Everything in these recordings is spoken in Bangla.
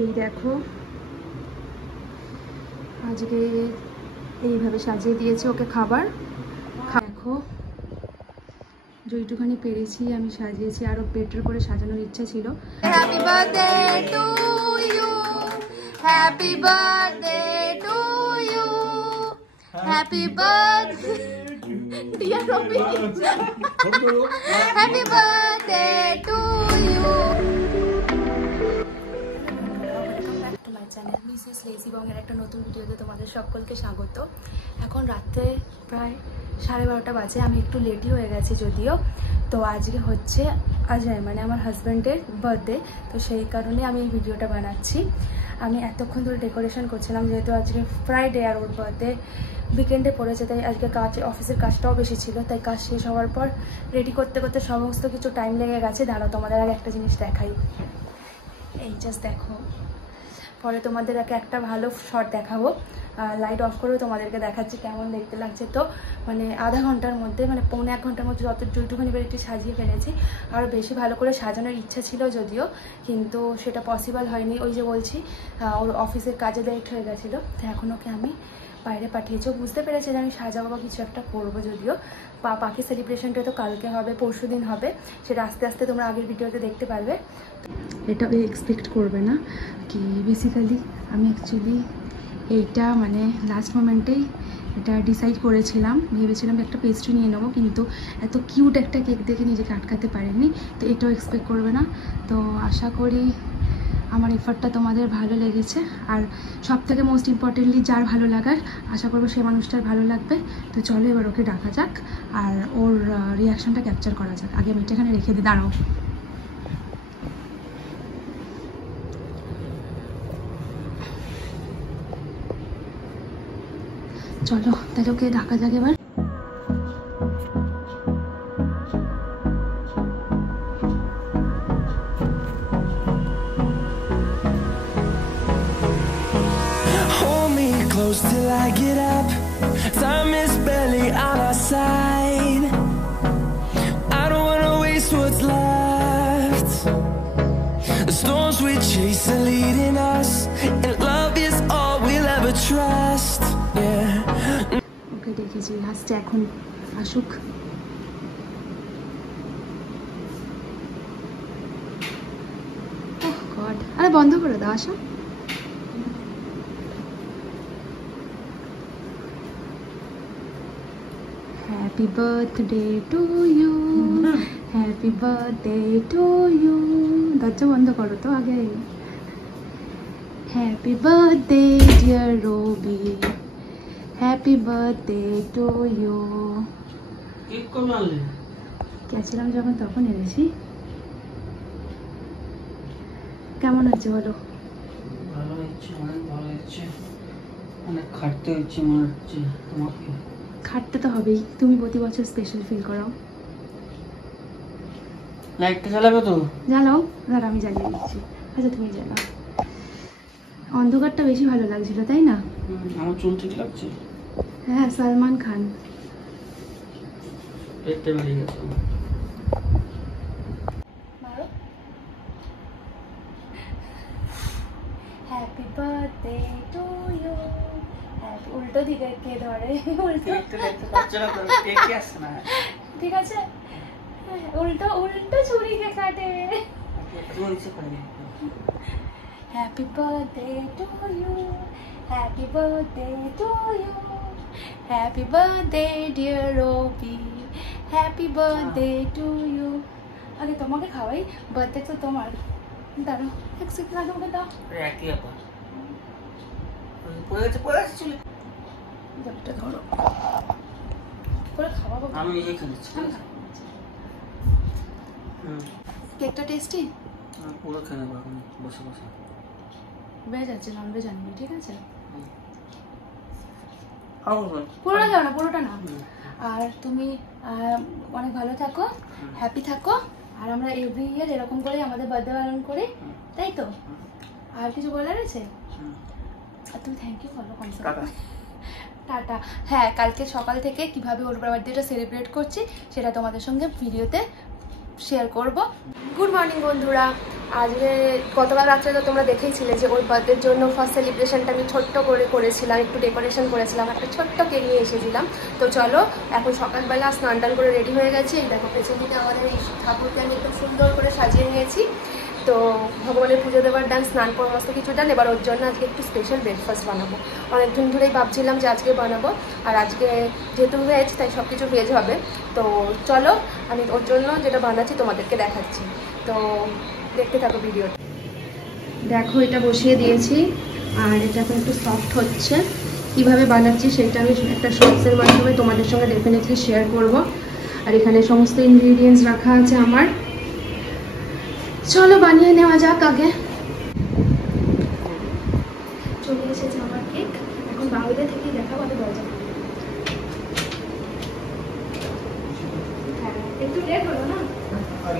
এই দেখো আজকে এইভাবে সাজিয়ে দিয়েছি ওকে খাবার। দেখো যেটুখানি পেরেছি আমি সাজিয়েছি, আরো বেটার করে সাজানোর ইচ্ছা ছিল। Happy birthday to you, happy birthday to you, happy birthday dear Rabi, happy birthday to you. Channel Mrs lazy বংয়ের একটা নতুন ভিডিওতে তোমাদের সকলকে স্বাগত। এখন রাতে প্রায় 12:30 বাজে, আমি একটু লেটই হয়ে গেছি যদিও। তো আজকে হচ্ছে অজয় মানে আমার হাজব্যান্ডের বার্থডে, তো সেই কারণে আমি এই ভিডিওটা বানাচ্ছি। আমি এতক্ষণ ধরে ডেকোরেশন করছিলাম, যেহেতু আজকে ফ্রাইডে আর ওর বার্থডে উইকেন্ডে পড়েছে, তাই আজকে অফিসের কাজটাও বেশি ছিল, তাই কাজ শেষ হওয়ার পর রেডি করতে করতে সমস্ত কিছু টাইম লেগে গেছে। দাঁড়াও তোমাদের আগে একটা জিনিস দেখাই, এই জাস্ট দেখো, পরে তোমাদেরকে একটা ভালো শট দেখাবো। লাইট অফ করেও তোমাদেরকে দেখাচ্ছি কেমন দেখতে লাগছে। তো মানে আধা ঘন্টার মধ্যে, মানে 1.25 ঘন্টার মধ্যে যেটুকুনি বের একটু সাজিয়ে ফেলেছি। আরও বেশি ভালো করে সাজানোর ইচ্ছা ছিল যদিও, কিন্তু সেটা পসিবল হয়নি। ওই যে বলছি ওর অফিসের কাজে লেট হয়ে গেছিলো, তো এখন ওকে আমি বাইরে পাঠিয়েছি। বুঝতে পেরেছে যে আমি সাজাবো বা কিছু একটা করবো, যদিও বাকি সেলিব্রেশনটা তো কালকে হবে, পরশু দিন হবে, সেটা আস্তে আস্তে তোমরা আগের ভিডিওতে দেখতে পারবে। এটা এক্সপেক্ট করবে না কি বেসিক্যালি আমি অ্যাকচুয়ালি এইটা মানে লাস্ট মোমেন্টেই এটা ডিসাইড করেছিলাম, ভেবেছিলাম একটা পেস্ট্রি নিয়ে নেবো, কিন্তু এত কিউট একটা কেক দেখে নিজেকে আটকাতে পারিনি। তো এটাও এক্সপেক্ট করবে না। তো আশা করি আমার এফার্টটা তোমাদের ভালো লেগেছে, আর সব থেকে মোস্ট ইম্পর্টেন্টলি যার ভালো লাগার আশা করবো সেই মানুষটার ভালো লাগবে। তো চলো এবার ওকে ডাকা যাক আর ওর রিয়াকশানটা ক্যাপচার করা যাক। আগে আমি এটা এখানে রেখে দিই, দাঁড়াও। চলো তাহলে ওকে ডাকা যাক এবার। Till I get up, time is barely on our side. I don't wanna waste what's left. The storms we chase are leading us, and love is all we'll ever trust. Yeah. ওকে দেখেছি, হাসতে এখন আসুক। ওহ গড, আরে বন্ধ করে দাও, আসো। Happy birthday to you, happy birthday to you. দরজা বন্ধ করো তো আগে। Happy birthday dear Robi, happy birthday to you. Cake কবে আনলে? গেছিলাম যখন তখন এনেছি। কেমন হচ্ছে বলো? ভালো হচ্ছে, অনেক ভালো হচ্ছে, অনেক খাটতে হচ্ছে মনে হচ্ছে তোমাকে। খাটতে তো হবেই, তুমি প্রতি বছর স্পেশাল ফিল করো। লাইটটা জ্বালাবে তো? জ্বালাও, দাঁড়া আমি জ্বালিয়ে দিচ্ছি। আচ্ছা তুমি জ্বালাও। অন্ধকারটা বেশি ভালো লাগছিল তাই না? আমার চুল ঠিক লাগছে। হ্যাঁ, সালমান খান। পেটটা বেরিয়ে গেছে। Happy birthday to you. উল্টো দিকে কে ধরে? উল্টো দেখতে পাচ্ছ না তো, কেক কি আসছে না। ঠিক আছে, উল্টো উল্টো ছুরি কে কাটে। Happy birthday to you, happy birthday to you, happy birthday dear Rabi, happy birthday to you. আগে তোমাকে খাওয়াই, বার্থডে তো তোমার। দাঁড়াও এক সেকেন্ড, আগে ওকে দাও। একই ব্যাপার, পড়ে গেছে, পড়ে গেছে চুলে। জলটা ধরো করে খাওয়াবো, আমি নিজে খেয়েছি। কেকটা টেস্টি? পুরো খেয়ে নেবো এখন বসে বসে। ভেজ আছে, ননভেজ আনবি, ঠিক আছে? পুরোটা যাও না, পুরোটা না। আর তুমি অনেক ভালো থাকো, হ্যাপি থাকো, আর আমরা এভরি ইয়ার এরকম করে আমাদের বার্থডে পালন করি, তাই তো? আর কিছু বলার আছে? আর তুমি থ্যাংক ইউ বলো কনসার্ট। টাটা। হ্যাঁ, কালকে সকাল থেকে কিভাবে ওর বার্থডেটা সেলিব্রেট করছি সেটা তোমাদের সঙ্গে ভিডিওতে শেয়ার করব। গুড মর্নিং বন্ধুরা, আজকে গতকাল রাত্রে তো তোমরা দেখেইছিলে যে ওর বার্থডের জন্য ফার্স্ট সেলিব্রেশনটা আমি ছোট্ট করে করেছিলাম, একটু ডেকোরেশন করেছিলাম, একটা ছোট্ট কেক নিয়ে এসেছিলাম। তো চলো এখন সকালবেলা স্নান টান করে রেডি হয়ে গেছি। এই দেখো পেছন দিকে আমাদের এই ঠাকুরকে আমি একটু সুন্দর করে সাজিয়ে নিয়েছি। তো ভগবানের পুজো দেওয়ার ডান, স্নান করে সমস্ত কিছু ডান। এবার ওর জন্য আজকে একটু স্পেশাল ব্রেকফাস্ট বানাবো। অনেকদিন ধরেই ভাবছিলাম যে আজকে বানাবো, আর আজকে যেহেতু ভেজ তাই সব কিছু ভেজ হবে। তো চলো আমি ওর জন্য যেটা বানাচ্ছি তোমাদেরকে দেখাচ্ছি, তো দেখতে থাকো ভিডিওটা। দেখো এটা বসিয়ে দিয়েছি, আর এটা এখন একটু সফট হচ্ছে। কীভাবে বানাচ্ছি সেটা আমি একটা শর্টসের মাধ্যমে তোমাদের সঙ্গে ডেফিনেটলি শেয়ার করব। আর এখানে সমস্ত ইনগ্রিডিয়েন্টস রাখা আছে আমার। চলো বানিয়ে নেওয়া যাক। আগে চলে এসেছে আমার কেক, এখন বাইরে থেকে দেখাবো। আমি দরজা একটু লেট হলো না,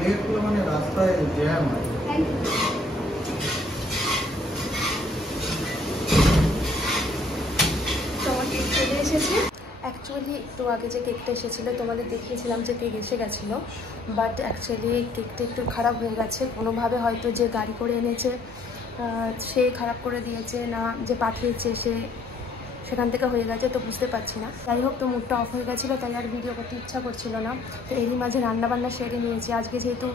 লেট হলো মানে রাস্তায় জ্যাম হয়। Thank you. তোমার কেক চলে এসেছে। অ্যাকচুয়ালি একটু আগে যে কেকটা এসেছিলো তোমাদের দেখিয়েছিলাম যে কেক এসে গেছিলো, বাট অ্যাকচুয়ালি কেকটা একটু খারাপ হয়ে গেছে। কোনোভাবে হয়তো যে গাড়ি করে এনেছে সে খারাপ করে দিয়েছে, না যে পাঠিয়েছে সে সেখান থেকে হয়ে গেছে, তো বুঝতে পারছি না। যাই হোক, তো মুডটা অফ হয়ে গেছিলো, তাই আর ভিডিও করতে ইচ্ছা করছিল না। তো এরই মাঝে রান্নাবান্না সেরে নিয়েছি। আজকে যেহেতু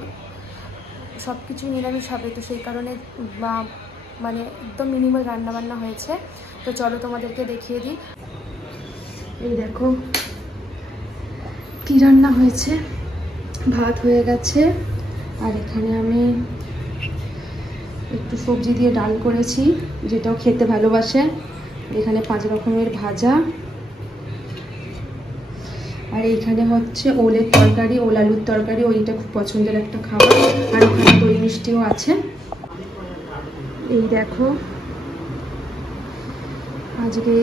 সব কিছু নিরামিষ হবে, তো সেই কারণে মানে একদম মিনিমাল রান্নাবান্না হয়েছে। তো চলো তোমাদেরকে দেখিয়ে দিই। এই দেখো কী রান্না হয়েছে। ভাত হয়ে গেছে, আর এখানে আমি একটু সবজি দিয়ে ডাল করেছি, যেটাও খেতে ভালোবাসে। এখানে 5 রকমের ভাজা, আর এইখানে হচ্ছে ওলের তরকারি, ওল আলুর তরকারি, ওইটা খুব পছন্দের একটা খাবার। আর ওখানে দই মিষ্টিও আছে। এই দেখো আজকে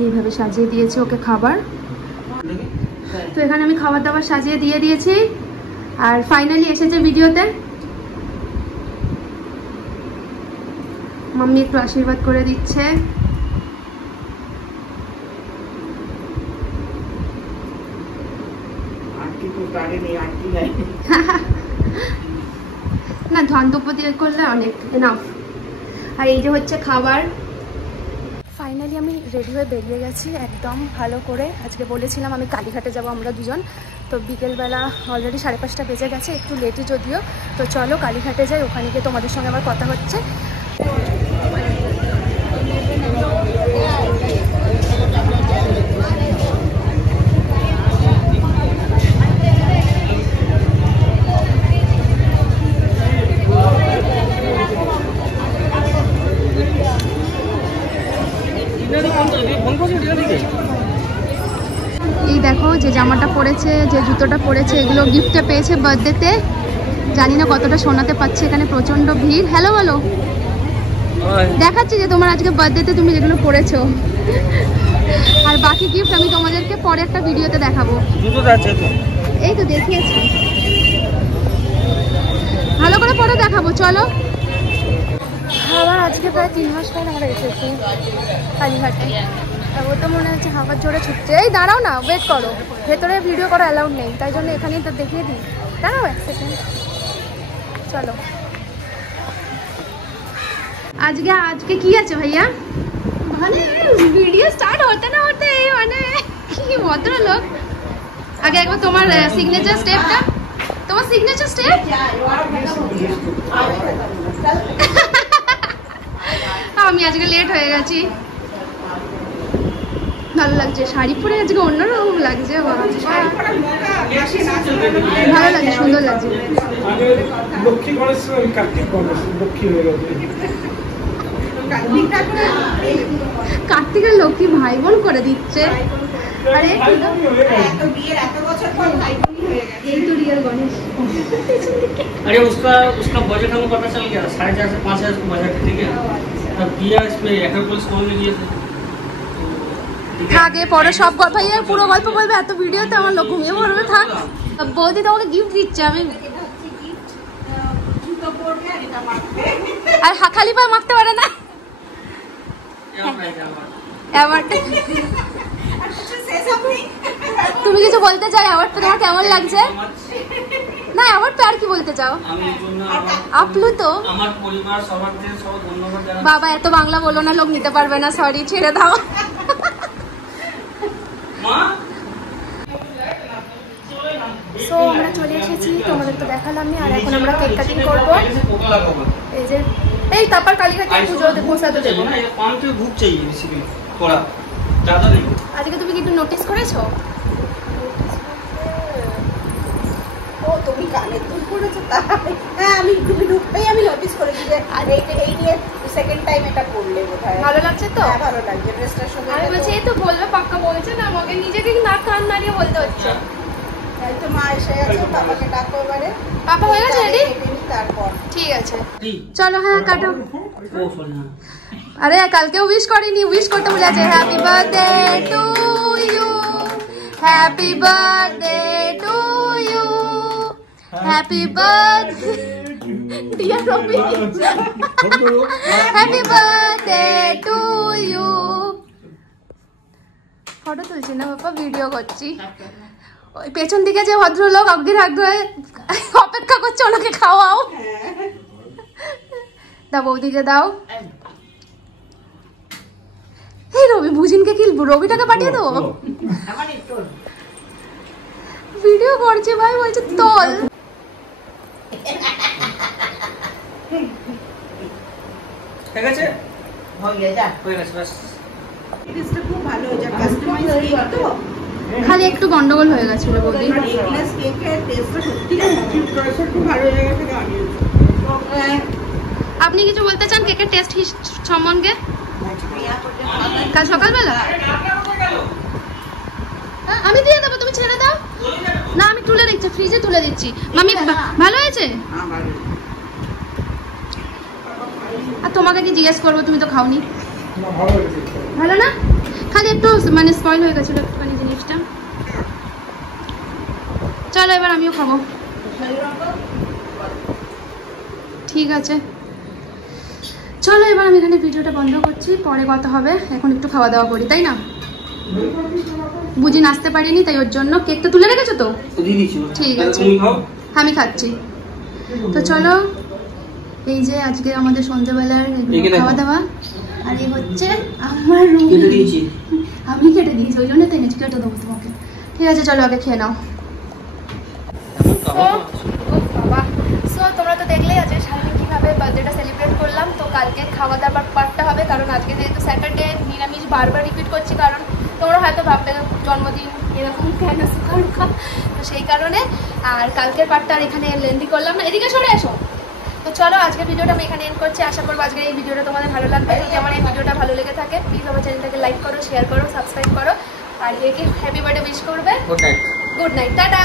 এইভাবে সাজিয়ে দিয়েছি ওকে খাবার। তো এখানে আমি খাবার দাবার সাজিয়ে দিয়ে দিয়েছি, আর ফাইনালি এসেছে ভিডিওতে। মাম্মি একটু আশীর্বাদ করে দিচ্ছে। না, ধন্দুপ দিয়ে করলে অনেক এনাফ। আর এই যে হচ্ছে খাবার। ফাইনালি আমি রেডি হয়ে বেরিয়ে গেছি একদম ভালো করে। আজকে বলেছিলাম আমি কালীঘাটে যাব আমরা দুজন, তো বিকেলবেলা অলরেডি 5:30 বেজে গেছে, একটু লেটই যদিও। তো চলো কালীঘাটে যাই, ওখানে গিয়ে তোমাদের সঙ্গে আবার কথা হচ্ছে। এই দেখো যে জামাটা পরেছে, যে জুতোটা পরেছে, এগুলো গিফটে পেয়েছে বার্থডেতে। জানি না কতটা শোনাতে পারছে, এখানে প্রচন্ড ভিড়। হ্যালো বলো, দেখাচ্ছি যে তোমার আজকে বার্থডেতে তুমি যেগুলো পরেছো। আর বাকি গিফট আমি তোমাদেরকে পরে একটা ভিডিওতে দেখাবো। এই তো দেখিয়েছি, ভালো করে পরে দেখাবো। চলো, আবার আজকে প্রায় 3 মাস পর আমরা এসেছি কালীঘাটে। ও তো মনে হচ্ছে হাওয়ার জোরে ছুটছে। এই দাঁড়াও না, ওয়েট করো, ভেতরে ভিডিও করা অ্যালাউড নেই, তাই জন্য এখানেই তো দেখিয়ে দিই। দাঁড়াও 1 সেকেন্ড। চলো, আজকে কি আছে ভাইয়া? মানে ভিডিও স্টার্ট হতে না হতে মানে কি ভদ্রলোক। আগে একবার তোমার সিগনেচার স্টেপটা, তোমার সিগনেচার স্টেপ। আমি আজকে লেট হয়ে গেছি। ভালো লাগছে শাড়ি পরে, আজকে অন্যরকম লাগছে। ভালো লাগছে, সুন্দর লাগছে। কার্তিক আর লক্ষ্মী ভাই বোন করে দিচ্ছে। আরে এই তো রিয়েল गणेश। अरे उसका बजट हमको पता चल गया, 4,500 से 5,000 का बजट, ठीक है। तब दिया इसमें एयरपोर्ट स्कूल में दिए थे। আগে পরে সব ভাইয়া পুরো গল্প বলবে, এত ভিডিওতে আমার লোক ঘুমিয়ে পড়বে। থাক, বৌদি তোমাকে গিফট দিচ্ছে। আমি আর খালি পায়ে মাখতে পারে না। তুমি কিছু বলতে চাই? অ্যাওয়ার্ডটা তোমার কেমন লাগছে? না না আবার তো আর কি বলতে চাও? আমি এই জন্য আপলু তো আমার পরিবার সবার থেকে সব ধন্যবাদ জানাচ্ছি। বাবা এত বাংলা বলো না, লোক নিতে পারবে না, সরি ছেড়ে দাও। মা সো আমরা চলে এসেছি, তোমাদের তো দেখালাম আর এখন আমরা কেক কাটিং করবো। এই যে এই তারপর কালীঘাটে পুজোতে বসাতে দেবো। पान के भूख चाहिए बेसिकली थोड़ा ज्यादा नहीं। আজকে তুমি কি একটু নোটিস করেছো? ও তুমি কানে দুল করেছো তাই? হ্যাঁ আমি ঢুকতেই আমি নোটিস করেছি যে এই নিয়ে সেকেন্ড টাইম এটা পরলে বোধহয়। ভালো লাগছে তো? হ্যাঁ ভালো লাগছে ড্রেসটার সঙ্গে। আমি বলছি এই তো বলবে পাক্কা বলছে না, আমাকে নিজেকে না কান নাড়িয়ে বলতে হচ্ছে। তাই তো মা এসে গেছে, পাপাকে ডাকো এবারে। পাপা হয়ে গেছে রেডি? তারপর ঠিক আছে চলো। হ্যাঁ কাটো। ओ सॉरी हां আরে কালকেও উইশ করিনি, উইশ করতে ভুলে আছে। Happy birthday to you, happy birthday to you, happy birthday dear Rabi, happy birthday to you. Photo তুলছি না বাবা, ভিডিও করছি। ওই পেছন দিকে যে ভদ্রলোক অগ্নির আগ্রহে অপেক্ষা করছে, ওনাকে খাওয়াও। দাও বৌদিকে দাও। এই রবি বুঝিনকে কি রবিটাকে পাঠিয়ে দেবো? ভিডিও করছে ভাই, বলছে তোল। ঠিক আছে হয়ে গেছে বাস। ড্রেসটা খুব ভালো হয়েছে, কাস্টমাইজ কেক তো। খালি একটু গন্ডগোল হয়ে গেছিল বৌদি। আর এগলেস কেকের টেস্টটা সত্যি খুব ভালো জায়গা থেকে আনিয়েছে। আপনি কিছু বলতে চান কেকের টেস্ট সম্বন্ধে? কাল সকালবেলা আমি দিয়ে দেবো, তুমি ছেড়ে দাও না। আমি তুলে দিচ্ছি, ফ্রিজে তুলে দিচ্ছি। মামি ভালো হয়েছে? আর তোমাকে কি জিজ্ঞেস করবো, তুমি তো খাওনি। ভালো না? খালি একটু মানে স্পয়েল হয়ে গেছিল একটুখানি জিনিসটা। চলো এবার আমিও খাবো। ঠিক আছে চলো এবার আমি এখানে ভিডিওটা বন্ধ করছি, পরে কথা হবে। এখন একটু খাওয়া দাওয়া করি, তাই না? বুঝি নাচতে পারিনি, তাই ওর জন্য কেকটা তুলে রেখেছো তো? ঠিক আছে আমি খাচ্ছি। তো চলো, এই যে আজকে আমাদের সন্ধ্যাবেলার খাওয়া দাওয়া। আর এই হচ্ছে আমার রুম, আমি কেটে দিয়েছি, ওই জন্য তো এনেছি, কেটে দেবো তোমাকে। ঠিক আছে চলো আগে খেয়ে নাও। তোমরা তো দেখলেই আছে সারাদিন কিভাবে বার্থডেটা সেলিব্রেট করলাম। তো কালকে খাওয়া দাওয়ার পার্টটা হবে, কারণ আজকে যেহেতু স্যাটারডে নিরামিষ বারবার রিপিট করছি, কারণ তোমরা হয়তো ভাববে জন্মদিন এরকম কেন সুখা, তো সেই কারণে। আর কালকের পার্টটা আর এখানে লেন্দি করলাম না, এদিকে সরে এসো। তো চলো আজকের ভিডিওটা আমি এখানে এন্ড করছি। আশা করবো আজকের এই ভিডিওটা তোমাদের ভালো লাগবে। যদি আমার এই ভিডিওটা ভালো লেগে থাকে প্লিজ আমার চ্যানেলটাকে লাইক করো, শেয়ার করো, সাবস্ক্রাইব করো। আর একে হ্যাপি বার্থডে উইশ করবে। Good night. Good night, tata.